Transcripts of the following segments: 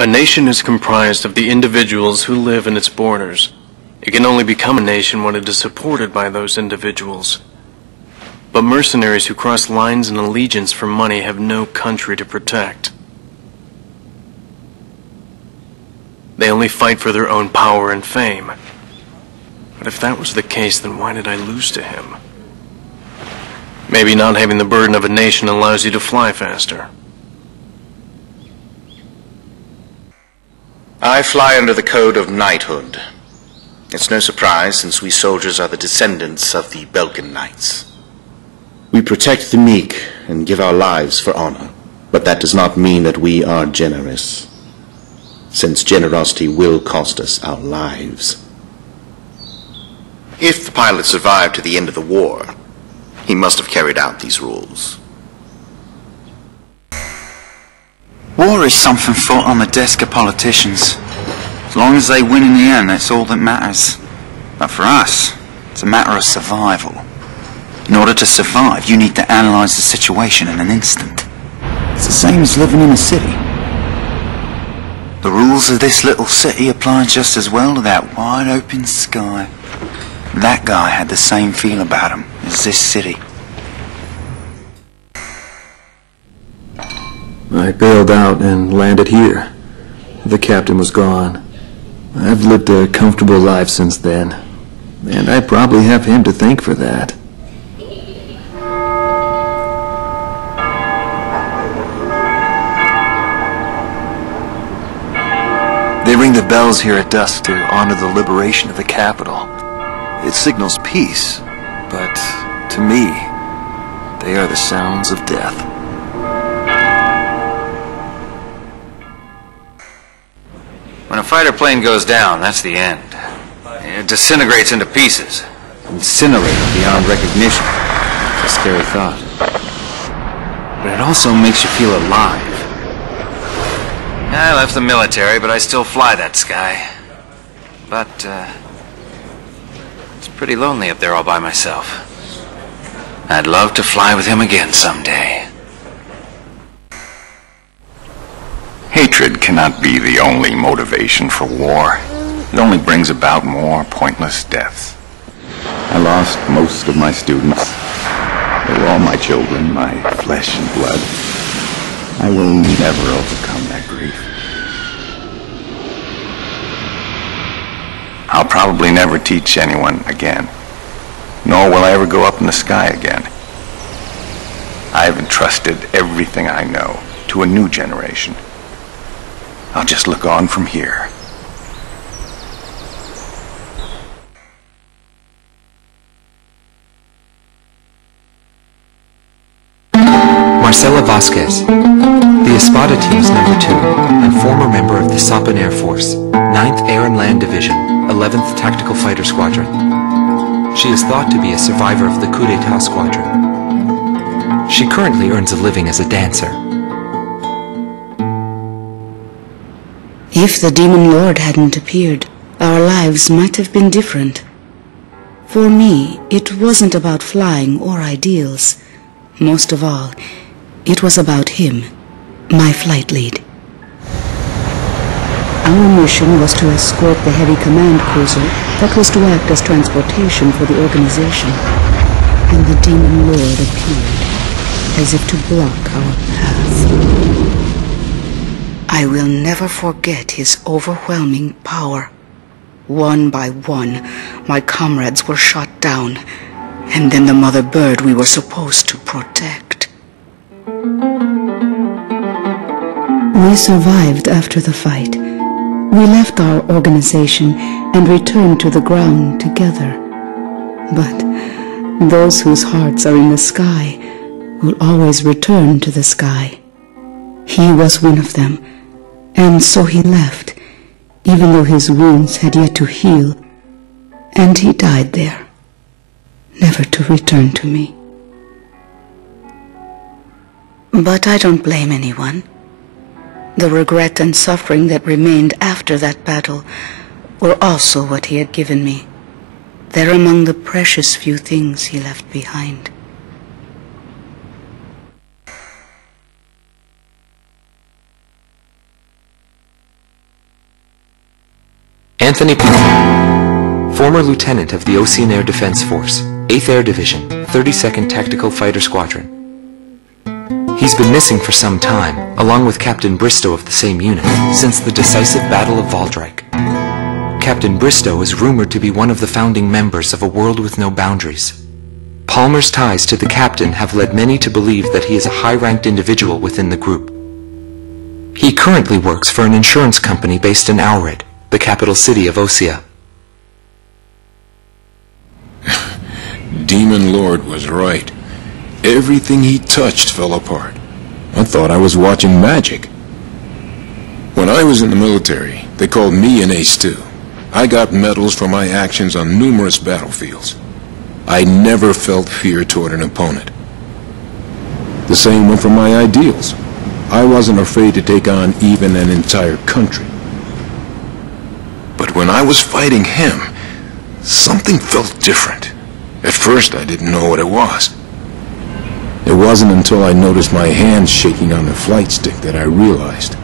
A nation is comprised of the individuals who live in its borders. It can only become a nation when it is supported by those individuals. But mercenaries who cross lines in allegiance for money have no country to protect. They only fight for their own power and fame. But if that was the case, then why did I lose to him? Maybe not having the burden of a nation allows you to fly faster. I fly under the code of knighthood. It's no surprise, since we soldiers are the descendants of the Belkan Knights. We protect the meek and give our lives for honor, but that does not mean that we are generous, since generosity will cost us our lives. If the pilot survived to the end of the war, he must have carried out these rules. War is something fought on the desk of politicians. As long as they win in the end, that's all that matters. But for us, it's a matter of survival. In order to survive, you need to analyze the situation in an instant. It's the same as living in a city. The rules of this little city apply just as well to that wide open sky. That guy had the same feel about him as this city. I bailed out and landed here. The captain was gone. I've lived a comfortable life since then, and I probably have him to thank for that. They ring the bells here at dusk to honor the liberation of the capital. It signals peace, but to me, they are the sounds of death. When a fighter plane goes down, that's the end. It disintegrates into pieces. Incinerated beyond recognition. It's a scary thought. But it also makes you feel alive. I left the military, but I still fly that sky. But, it's pretty lonely up there all by myself. I'd love to fly with him again someday. Hatred cannot be the only motivation for war. It only brings about more pointless deaths. I lost most of my students. They were all my children, my flesh and blood. I will never overcome that grief. I'll probably never teach anyone again, nor will I ever go up in the sky again. I have entrusted everything I know to a new generation. I'll just look on from here. Marcela Vasquez, the Espada Team's #2 and former member of the Sapan Air Force, 9th Air and Land Division, 11th Tactical Fighter Squadron. She is thought to be a survivor of the Coup d'etat squadron. She currently earns a living as a dancer. If the Demon Lord hadn't appeared, our lives might have been different. For me, it wasn't about flying or ideals. Most of all, it was about him, my flight lead. Our mission was to escort the heavy command cruiser that was to act as transportation for the organization. And the Demon Lord appeared, as if to block our path. I will never forget his overwhelming power. One by one, my comrades were shot down, and then the mother bird we were supposed to protect. We survived after the fight. We left our organization and returned to the ground together. But those whose hearts are in the sky will always return to the sky. He was one of them. And so he left, even though his wounds had yet to heal, and he died there, never to return to me. But I don't blame anyone. The regret and suffering that remained after that battle were also what he had given me. They're among the precious few things he left behind. Anthony Pinto, former lieutenant of the Oceanair Defense Force, 8th Air Division, 32nd Tactical Fighter Squadron. He's been missing for some time, along with Captain Bristow of the same unit, since the decisive Battle of Valdreich. Captain Bristow is rumored to be one of the founding members of A World with No Boundaries. Palmer's ties to the captain have led many to believe that he is a high-ranked individual within the group. He currently works for an insurance company based in Aurid, the capital city of Osea. Demon Lord was right. Everything he touched fell apart. I thought I was watching magic. When I was in the military, they called me an ace too. I got medals for my actions on numerous battlefields. I never felt fear toward an opponent. The same went for my ideals. I wasn't afraid to take on even an entire country. But when I was fighting him, something felt different. At first, I didn't know what it was. It wasn't until I noticed my hands shaking on the flight stick that I realized.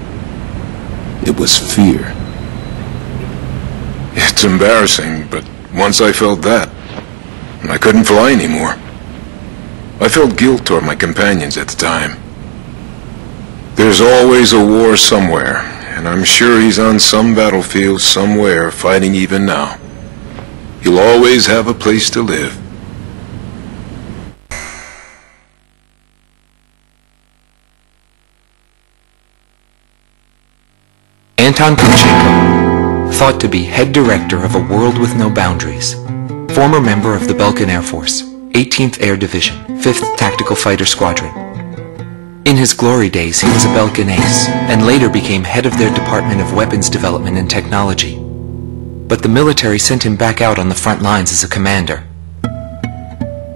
It was fear. It's embarrassing, but once I felt that, I couldn't fly anymore. I felt guilt toward my companions at the time. There's always a war somewhere, and I'm sure he's on some battlefield somewhere fighting even now. He'll always have a place to live. Anton Kunchenko, thought to be head director of A World with No Boundaries, former member of the Belkan Air Force, 18th Air Division, 5th Tactical Fighter Squadron. In his glory days, he was a Belkan ace, and later became head of their Department of Weapons Development and Technology. But the military sent him back out on the front lines as a commander.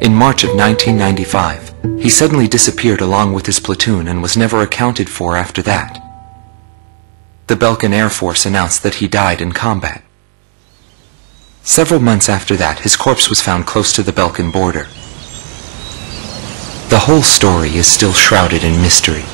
In March of 1995, he suddenly disappeared along with his platoon and was never accounted for after that. The Belkan Air Force announced that he died in combat. Several months after that, his corpse was found close to the Belkan border. The whole story is still shrouded in mystery.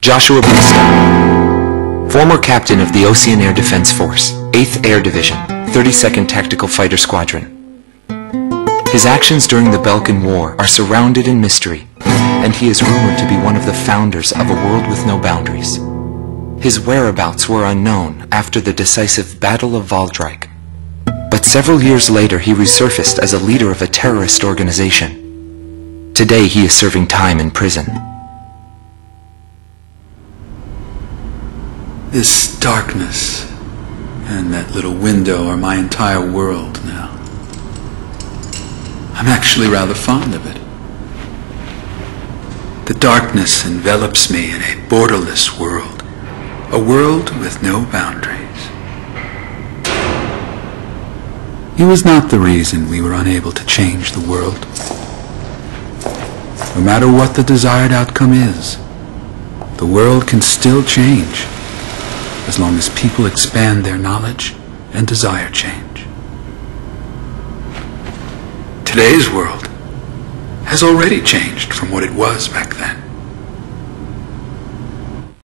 Joshua Bristow, former captain of the Oceanair Defense Force, 8th Air Division, 32nd Tactical Fighter Squadron. His actions during the Belkan War are surrounded in mystery, and he is rumored to be one of the founders of A World with No Boundaries. His whereabouts were unknown after the decisive Battle of Valdreich, but several years later he resurfaced as a leader of a terrorist organization. Today he is serving time in prison. This darkness and that little window are my entire world now. I'm actually rather fond of it. The darkness envelops me in a borderless world, a world with no boundaries. It was not the reason we were unable to change the world. No matter what the desired outcome is, the world can still change, as long as people expand their knowledge and desire change. Today's world has already changed from what it was back then.